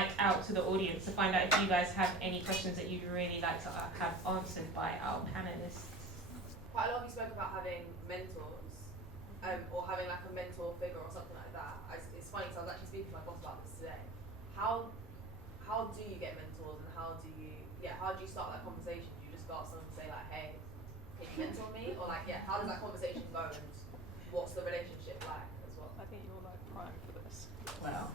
mic out to the audience to find out if you guys have any questions that you'd really like to have answered by our panelists. Quite a lot of you spoke about having mentors, or having like a mentor figure or something like that. It's funny because I was actually speaking to my boss about this today. How do you get mentors, and how do you start that conversation? Do you just go up to someone and say like, hey, can you mentor me? Or like, how does that conversation go, and what's the relationship like as well? I think you're like prime for this. Well,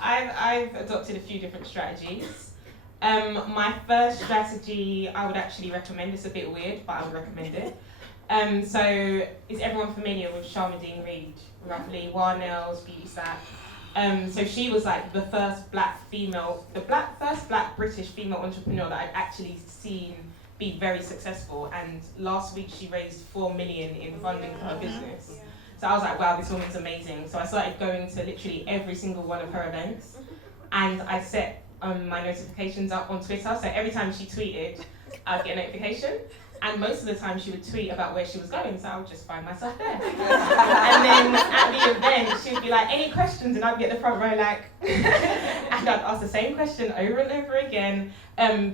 I've adopted a few different strategies. My first strategy I would actually recommend. It's a bit weird, but I would recommend it. So is everyone familiar with Charmadean Reed? Roughly, War Nails, Beauty Stat. So she was like the first first black British female entrepreneur that I'd actually seen be very successful. And last week she raised 4 million in funding for her business. So I was like, wow, this woman's amazing. So I started going to literally every single one of her events, and I set my notifications up on Twitter. So every time she tweeted, I'd get a notification. And most of the time she would tweet about where she was going, so I would just find myself there. And then at the event, she would be like, any questions? And I'd be at the front row like, and I'd ask the same question over and over again,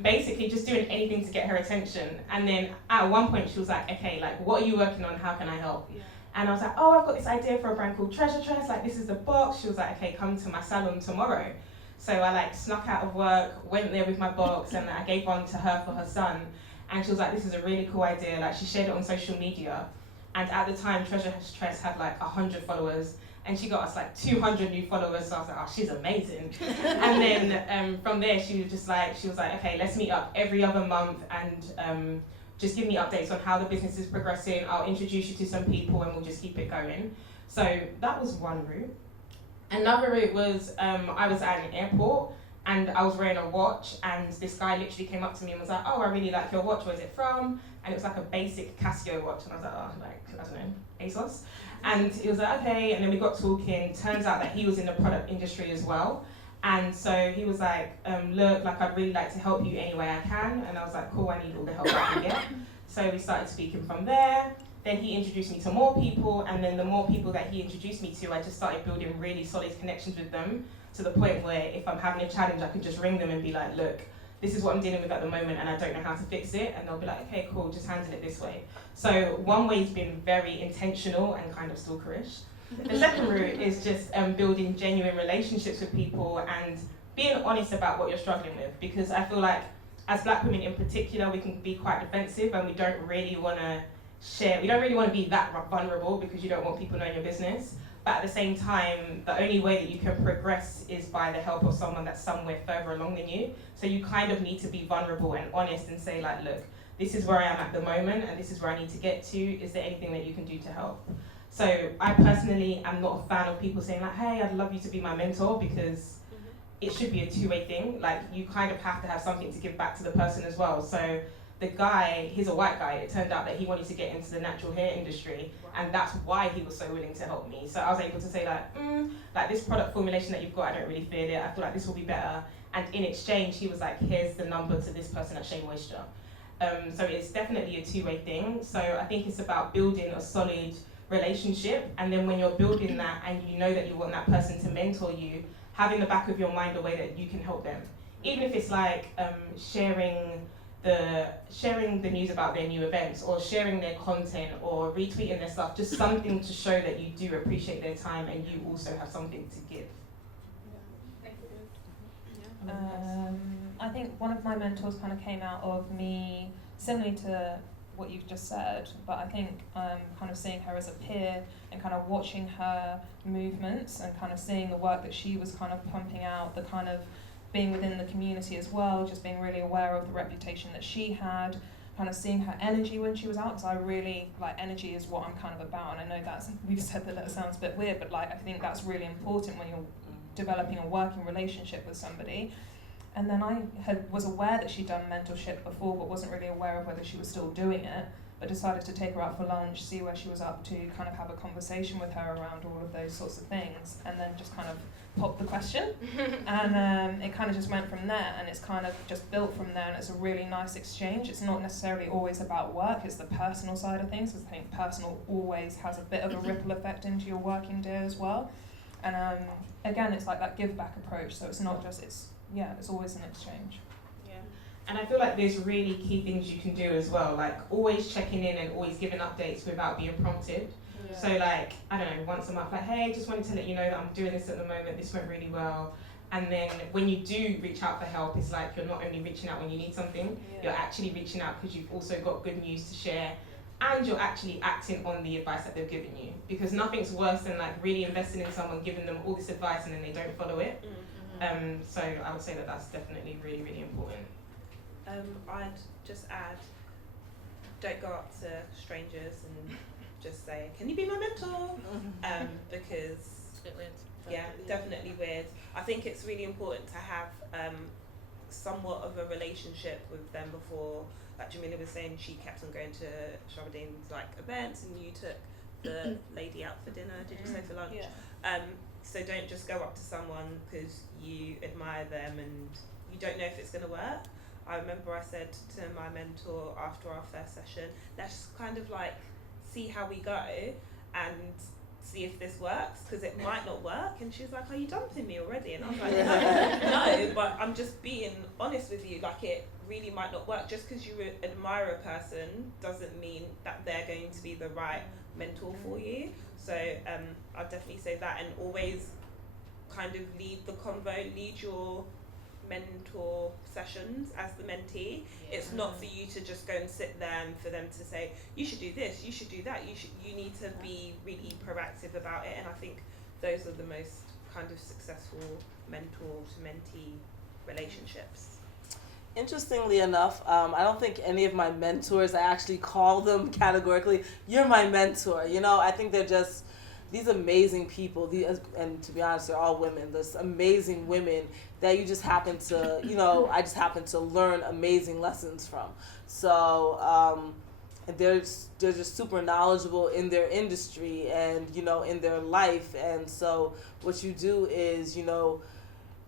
basically just doing anything to get her attention. And then at one point she was like, okay, like, what are you working on? How can I help? Yeah. And I was like, oh, I've got this idea for a brand called Treasure Tress, like this is the box. She was like, okay, come to my salon tomorrow. So I like snuck out of work, went there with my box, and I gave one to her for her son. And she was like, this is a really cool idea. Like, she shared it on social media. And at the time, Treasure Tress had like 100 followers. And she got us like 200 new followers. So I was like, oh, she's amazing. And then from there, she was like, okay, let's meet up every other month and just give me updates on how the business is progressing. I'll introduce you to some people and we'll just keep it going. So that was one route. Another route was, I was at an airport and I was wearing a watch, and this guy literally came up to me and was like, oh, I really like your watch, where's it from? And it was like a basic Casio watch, and I was like, oh, like, I don't know, ASOS. And he was like, okay, and then we got talking. Turns out that he was in the product industry as well. And so he was like, look, like, I'd really like to help you any way I can. And I was like, cool, I need all the help I can get. So we started speaking from there. Then he introduced me to more people, and then the more people that he introduced me to, I just started building really solid connections with them, to the point where if I'm having a challenge, I can just ring them and be like, look, this is what I'm dealing with at the moment and I don't know how to fix it. And they'll be like, okay, cool, just handle it this way. So one way has been very intentional and kind of stalkerish. The second route is just building genuine relationships with people and being honest about what you're struggling with. Because I feel like as Black women in particular, we can be quite defensive and we don't really want to share. We don't really want to be that vulnerable because you don't want people knowing your business. But at the same time, the only way that you can progress is by the help of someone that's somewhere further along than you. So you kind of need to be vulnerable and honest and say like, look, this is where I am at the moment and this is where I need to get to. Is there anything that you can do to help? So I personally am not a fan of people saying like, hey, I'd love you to be my mentor, because it should be a two-way thing. Like, you kind of have to have something to give back to the person as well. So the guy, he's a white guy, it turned out that he wanted to get into the natural hair industry, and that's why he was so willing to help me. So I was able to say like this product formulation that you've got, I don't really feel it, I feel like this will be better. And in exchange, he was like, here's the number to this person at Shea Moisture. So it's definitely a two-way thing. So I think it's about building a solid relationship, and then when you're building that and you know that you want that person to mentor you, having the back of your mind a way that you can help them. Even if it's like sharing the news about their new events, or sharing their content, or retweeting their stuff, just something to show that you do appreciate their time and you also have something to give. I think one of my mentors kind of came out of me, similarly to what you've just said, but I think kind of seeing her as a peer and kind of watching her movements and kind of seeing the work that she was kind of pumping out, the kind of being within the community as well, just being really aware of the reputation that she had, kind of seeing her energy when she was out, because I really, like, energy is what I'm kind of about, and I know we've said that sounds a bit weird, but like, I think that's really important when you're developing a working relationship with somebody. And then I was aware that she'd done mentorship before, but wasn't really aware of whether she was still doing it, but decided to take her out for lunch, see where she was up to, kind of have a conversation with her around all of those sorts of things, and then just kind of pop the question. And it kind of just went from there, and it's kind of just built from there, and it's a really nice exchange. It's not necessarily always about work, it's the personal side of things, because I think personal always has a bit of a ripple effect into your working day as well. And again, it's like that give back approach. So it's not just it's always an exchange. Yeah. And I feel like there's really key things you can do as well, like always checking in and always giving updates without being prompted. Yeah. So like, I don't know, once a month, like, hey, just wanted to let you know that I'm doing this at the moment, this went really well. And then when you do reach out for help, it's like you're not only reaching out when you need something, you're actually reaching out because you've also got good news to share, and you're actually acting on the advice that they've given you. Because nothing's worse than like really investing in someone, giving them all this advice and then they don't follow it. So I would say that that's definitely really, really important. I'd just add, don't go up to strangers and just say, can you be my mentor? Because definitely weird. I think it's really important to have somewhat of a relationship with them before. Like Jamila was saying, she kept on going to Sharmadine's like events, and you took the lady out for dinner. Did you say for lunch? Yeah. So don't just go up to someone because you admire them and you don't know if it's going to work. I remember I said to my mentor after our first session, let's kind of like see how we go and see if this works, because it might not work. And she was like, are you dumping me already? And I was like, no, but I'm just being honest with you, like it really might not work. Just because you admire a person doesn't mean that they're going to be the right mentor for you. So I'd definitely say that, and always kind of lead the convo, lead your mentor sessions as the mentee. It's not for you to just go and sit there and for them to say, you should do this, you should do that, you need to be really proactive about it. And I think those are the most kind of successful mentor to mentee relationships. Interestingly enough, I don't think any of my mentors, I actually call them categorically, you're my mentor. You know, I think they're just these amazing people, and to be honest, they're all women. There's amazing women that you just happen to, you know, I just happen to learn amazing lessons from. So they're just super knowledgeable in their industry and, you know, in their life. And so what you do is, you know,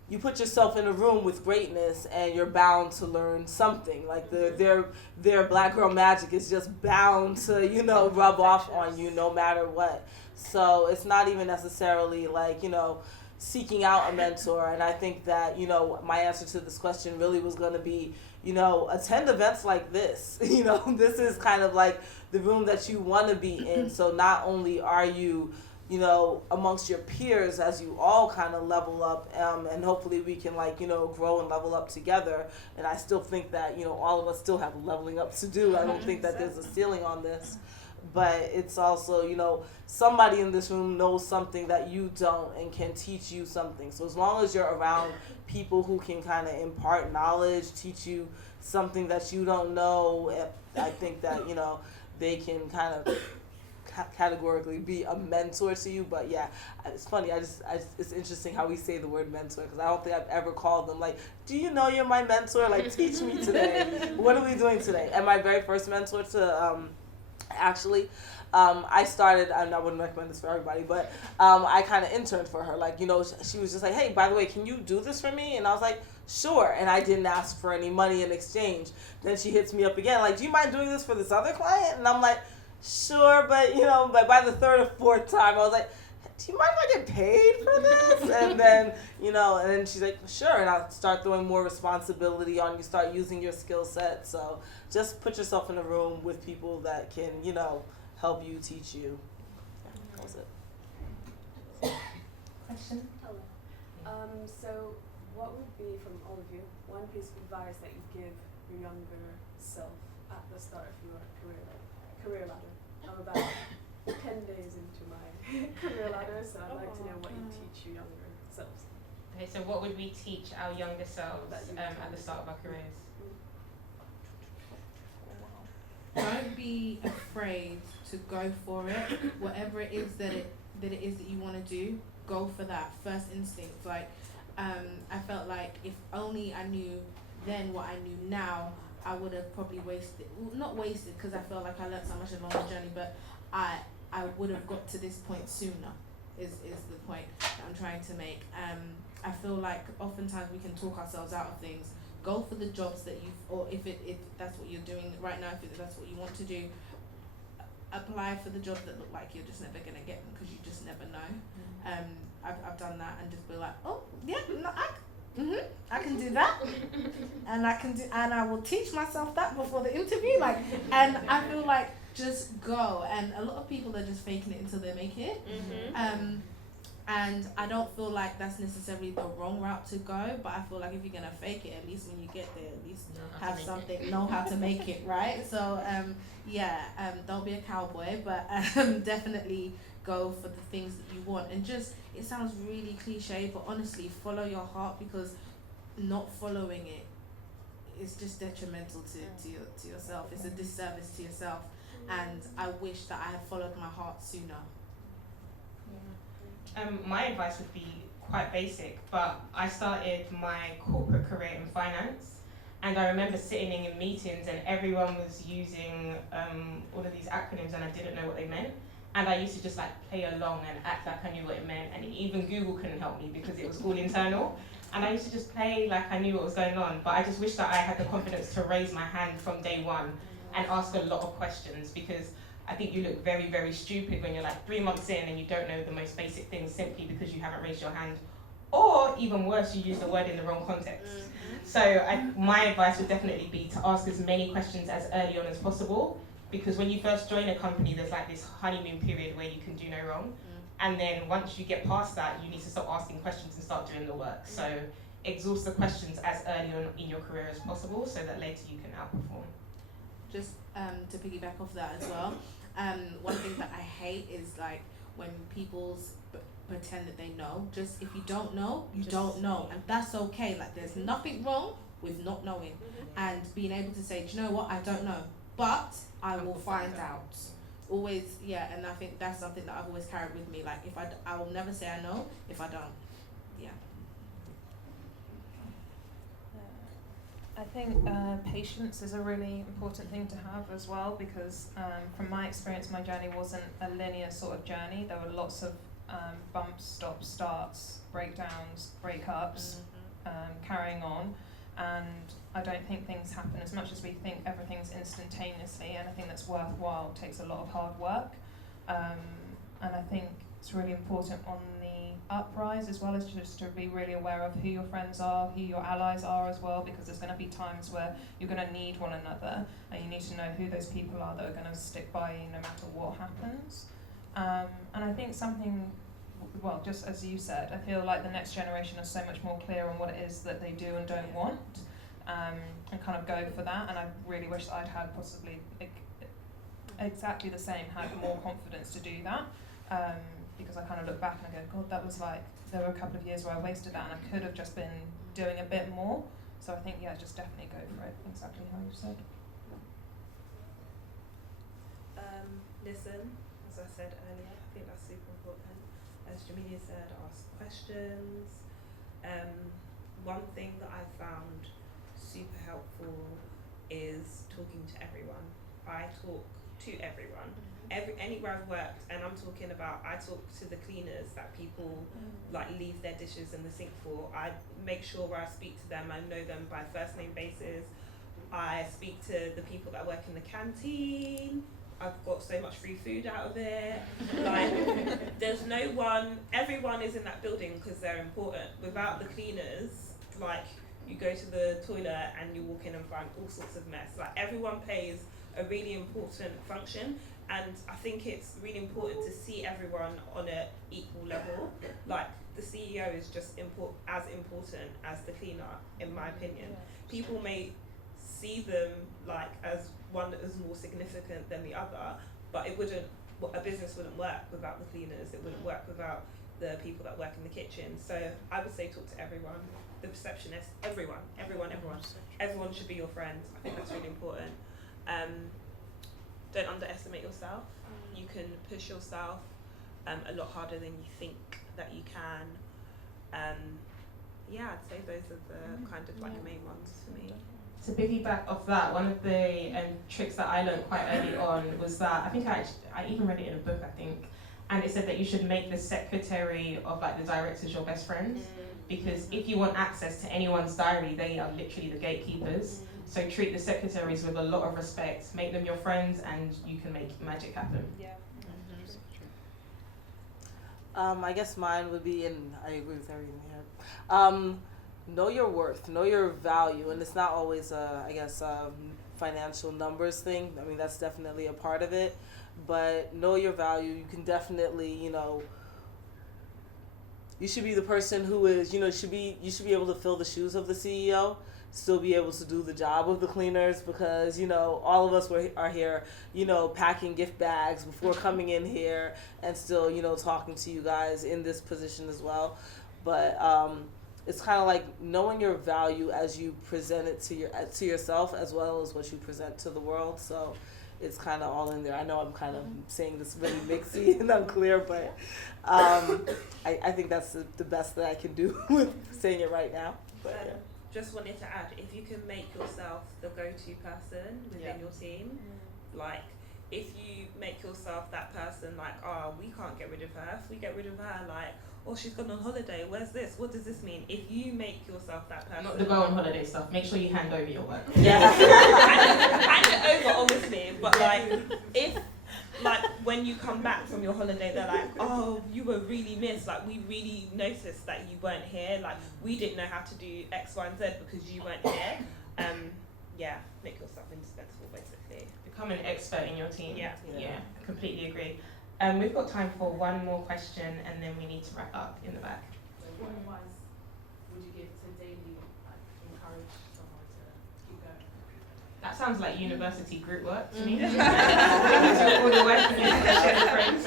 you put yourself in a room with greatness and you're bound to learn something. Like their black girl magic is just bound to, you know, rub off on you no matter what. So it's not even necessarily like, you know, seeking out a mentor. And I think that, you know, my answer to this question really was going to be, you know, attend events like this. You know, this is kind of like the room that you want to be in. So not only are you, you know, amongst your peers as you all kind of level up, and hopefully we can, like, you know, grow and level up together. And I still think that, you know, all of us still have leveling up to do. I don't think that there's a ceiling on this. But it's also, you know, somebody in this room knows something that you don't and can teach you something. So as long as you're around people who can kind of impart knowledge, teach you something that you don't know, I think that, you know, they can kind of categorically be a mentor to you. But yeah, it's funny, it's interesting how we say the word mentor, because I don't think I've ever called them like, do you know you're my mentor? Like, teach me today. What are we doing today? And my very first mentor to actually, I started, and I wouldn't recommend this for everybody, but I kind of interned for her. Like, you know, she was just like, hey, by the way, can you do this for me? And I was like, sure. And I didn't ask for any money in exchange. Then she hits me up again, like, do you mind doing this for this other client? And I'm like, sure, but, you know, but by the third or fourth time, I was like, do you mind if I get paid for this? And then, you know, and then she's like, sure. And I'll start throwing more responsibility on you, start using your skill set. So just put yourself in a room with people that can, you know, help you, teach you. That was it. Question? Hello. So what would be, from all of you, one piece of advice that you give your younger self at the start of your career ladder? I'm about 10 days into my career ladder, so I'd like to know what you teach your younger selves. Okay, so what would we teach our younger selves at the start of our careers? Don't be afraid to go for it. Whatever it is that you want to do, go for that first instinct. Like, I felt like if only I knew then what I knew now, I would have probably not wasted, because I felt like I learned so much along the journey, but I would have got to this point sooner, is the point that I'm trying to make. I feel like oftentimes we can talk ourselves out of things. Go for the jobs that or if that's what you're doing right now, if that's what you want to do, apply for the jobs that look like you're just never going to get them, because you just never know. I've done that and just be like, oh yeah, no, I can do that, and I will teach myself that before the interview, like, and I feel like just go. And a lot of people are just faking it until they make it. And I don't feel like that's necessarily the wrong route to go, but I feel like if you're gonna fake it, at least when you get there, at least know how to make it, right? So don't be a cowboy, but definitely go for the things that you want. And just, it sounds really cliche, but honestly, follow your heart, because not following it is just detrimental to yourself. It's a disservice to yourself. And I wish that I had followed my heart sooner. My advice would be quite basic, but I started my corporate career in finance, and I remember sitting in meetings and everyone was using all of these acronyms and I didn't know what they meant, and I used to just like play along and act like I knew what it meant, and even Google couldn't help me because it was all internal, and I used to just play like I knew what was going on. But I just wish that I had the confidence to raise my hand from day one and ask a lot of questions, because I think you look very, very stupid when you're like 3 months in and you don't know the most basic things simply because you haven't raised your hand. Or even worse, you use the word in the wrong context. So my advice would definitely be to ask as many questions as early on as possible, because when you first join a company, there's like this honeymoon period where you can do no wrong. And then once you get past that, you need to stop asking questions and start doing the work. So exhaust the questions as early on in your career as possible so that later you can outperform. Just to piggyback off that as well, one thing that I hate is like when people pretend that they know. Just, if you don't know, you don't know, and that's okay. Like, there's nothing wrong with not knowing, and being able to say, do you know what, I don't know, but I will find out. Always, yeah. And I think that's something that I've always carried with me. Like, if I will never say I know if I don't. Yeah. I think patience is a really important thing to have as well, because from my experience, my journey wasn't a linear sort of journey. There were lots of bumps, stops, starts, breakdowns, breakups, carrying on, and I don't think things happen as much as we think everything's instantaneously. Anything that's worthwhile takes a lot of hard work, and I think it's really important on the uprise as well as just to be really aware of who your friends are, who your allies are as well, because there's going to be times where you're going to need one another, and you need to know who those people are that are going to stick by you no matter what happens. And I think something, well, just as you said, I feel like the next generation is so much more clear on what it is that they do and don't want, and kind of go for that. And I really wish that I'd had possibly exactly the same, had more confidence to do that. Because I kind of look back and I go, God, that was like, there were a couple of years where I wasted that and I could have just been doing a bit more. So I think, yeah, just definitely go for it, exactly how you said. Listen, as I said earlier, I think that's super important. As Jamelia said, ask questions. One thing that I found super helpful is talking to everyone. I talk to everyone. Anywhere I've worked, and I'm talking about, I talk to the cleaners that people like leave their dishes in the sink for. I make sure where I speak to them, I know them by first name basis. I speak to the people that work in the canteen. I've got so much free food out of it. Like, there's no one, everyone is in that building because they're important. Without the cleaners, like, you go to the toilet and you walk in and find all sorts of mess. Like, everyone plays a really important function. And I think it's really important to see everyone on an equal level. Like, the CEO is just as important as the cleaner, in my opinion. People may see them like as one that is more significant than the other, but a business wouldn't work without the cleaners. It wouldn't work without the people that work in the kitchen. So I would say talk to everyone, the receptionist, everyone. Everyone should be your friend. I think that's really important. Don't underestimate yourself. You can push yourself a lot harder than you think that you can. I'd say those are the kind of like main ones for me. To piggyback off that, one of the tricks that I learned quite early on was that, I think I even read it in a book, I think, and it said that you should make the secretary of like the directors your best friends, because if you want access to anyone's diary, they are literally the gatekeepers. So treat the secretaries with a lot of respect, make them your friends, and you can make magic happen. Yeah. I guess mine would be, and I agree with everything here. Know your worth, know your value, and it's not always financial numbers thing. I mean, that's definitely a part of it, but know your value. You can definitely, you should be the person who is, you should be able to fill the shoes of the CEO, still be able to do the job of the cleaners, because all of us are here, packing gift bags before coming in here, and still talking to you guys in this position as well. But it's kind of like knowing your value as you present it to yourself, as well as what you present to the world. So it's kind of all in there. I know I'm kind of saying this really mixy and unclear, but I think that's the best that I can do with saying it right now. But yeah. Just wanted to add, if you can make yourself the go-to person within your team, like if you make yourself that person, like, oh, we can't get rid of her. If we get rid of her, like, oh, she's gone on holiday. Where's this? What does this mean? If you make yourself that person, Not the go on holiday stuff. Make sure you hand over your work. Yeah. hand it over, obviously. But if when you come back from your holiday, they're like, oh, you were really missed. Like, we really noticed that you weren't here. Like, we didn't know how to do X, Y, and Z because you weren't here. Make yourself indispensable, basically. Become an expert in your team. Yeah, completely agree. We've got time for one more question, and then we need to wrap up in the back. So what advice would you give to daily encourage someone to keep going? That sounds like university group work to me. All the work and share with friends.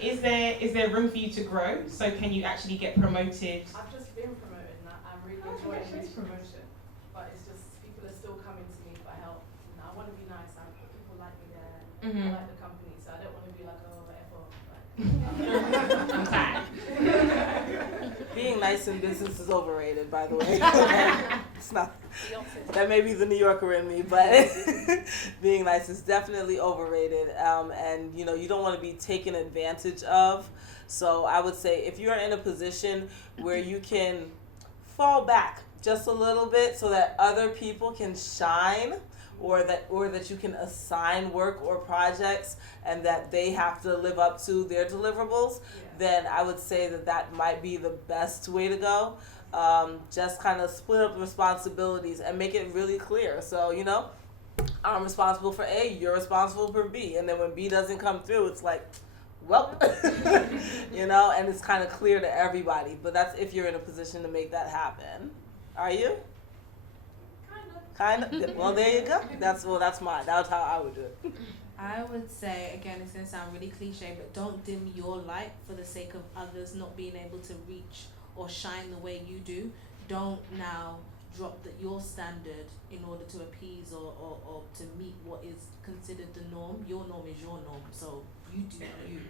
Is there room for you to grow? So can you actually get promoted? I've just been promoted and I'm really enjoying this promotion, but it's just people are still coming to me for help. And I want to be nice. People like me there. I like the company, so I don't want to be like, oh, whatever. I'm tired. Being nice in business is overrated, by the way. It's not. That may be the New Yorker in me, but being nice is definitely overrated. And you don't want to be taken advantage of. So I would say if you're in a position where you can fall back just a little bit so that other people can shine, or that you can assign work or projects and that they have to live up to their deliverables, then I would say that might be the best way to go. Just kind of split up responsibilities and make it really clear. So, I'm responsible for A, you're responsible for B. And then when B doesn't come through, it's like, well, and it's kind of clear to everybody. But that's if you're in a position to make that happen. Are you? Kind of. Well, there you go. That's mine. That's how I would do it. I would say, again, it's going to sound really cliche, but don't dim your light for the sake of others not being able to reach or shine the way you do. Don't now drop your standard in order to appease or to meet what is considered the norm. Your norm is your norm, so you do you.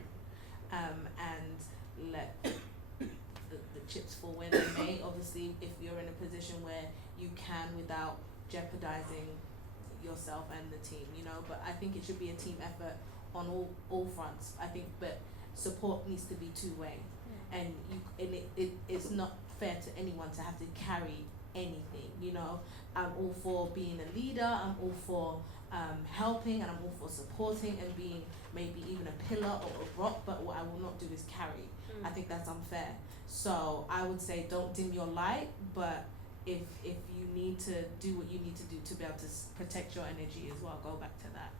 And let the chips fall where they may. Obviously, if you're in a position where you can without jeopardizing yourself and the team, but I think it should be a team effort on all fronts. I think, but support needs to be two-way, and it's not fair to anyone to have to carry anything. I'm all for being a leader. I'm all for helping, and I'm all for supporting and being maybe even a pillar or a rock. But what I will not do is carry. I think that's unfair. So I would say don't dim your light, but if you need to do what you need to do to be able to protect your energy as well, go back to that.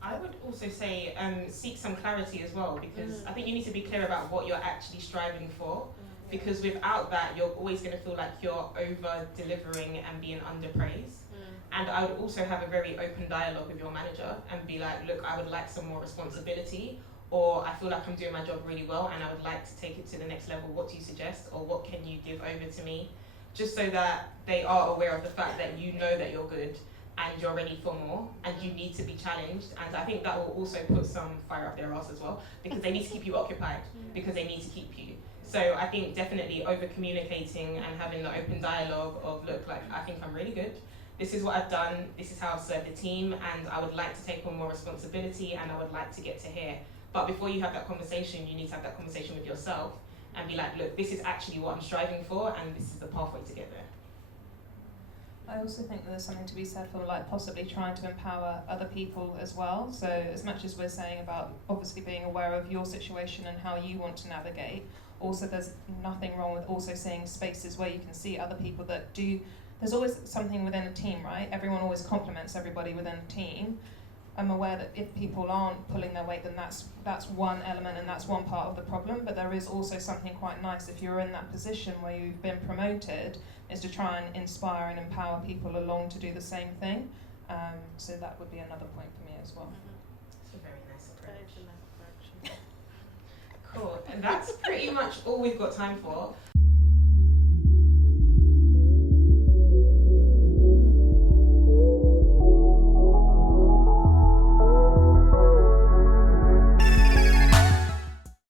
I would also say seek some clarity as well, because I think you need to be clear about what you're actually striving for, because without that you're always going to feel like you're over delivering and being underpraised. And I would also have a very open dialogue with your manager and be like, look, I would like some more responsibility, or I feel like I'm doing my job really well and I would like to take it to the next level. What do you suggest, or what can you give over to me? Just so that they are aware of the fact that you know that you're good and you're ready for more and you need to be challenged. And I think that will also put some fire up their ass as well, because they need to keep you occupied, because they need to keep you. So I think definitely over communicating and having the open dialogue of, look, like, I think I'm really good. This is what I've done. This is how I've served the team, and I would like to take on more responsibility and I would like to get to here. But before you have that conversation, you need to have that conversation with yourself and be like, look, this is actually what I'm striving for and this is the pathway to get there. I also think that there's something to be said for like possibly trying to empower other people as well. So as much as we're saying about obviously being aware of your situation and how you want to navigate, also there's nothing wrong with also seeing spaces where you can see other people that do. There's always something within a team, right? Everyone always compliments everybody within a team. I'm aware that if people aren't pulling their weight, then that's one element and that's one part of the problem. But there is also something quite nice if you're in that position where you've been promoted, is to try and inspire and empower people along to do the same thing. So that would be another point for me as well. It's a very nice approach. That is a nice approach. Cool, and that's pretty much all we've got time for.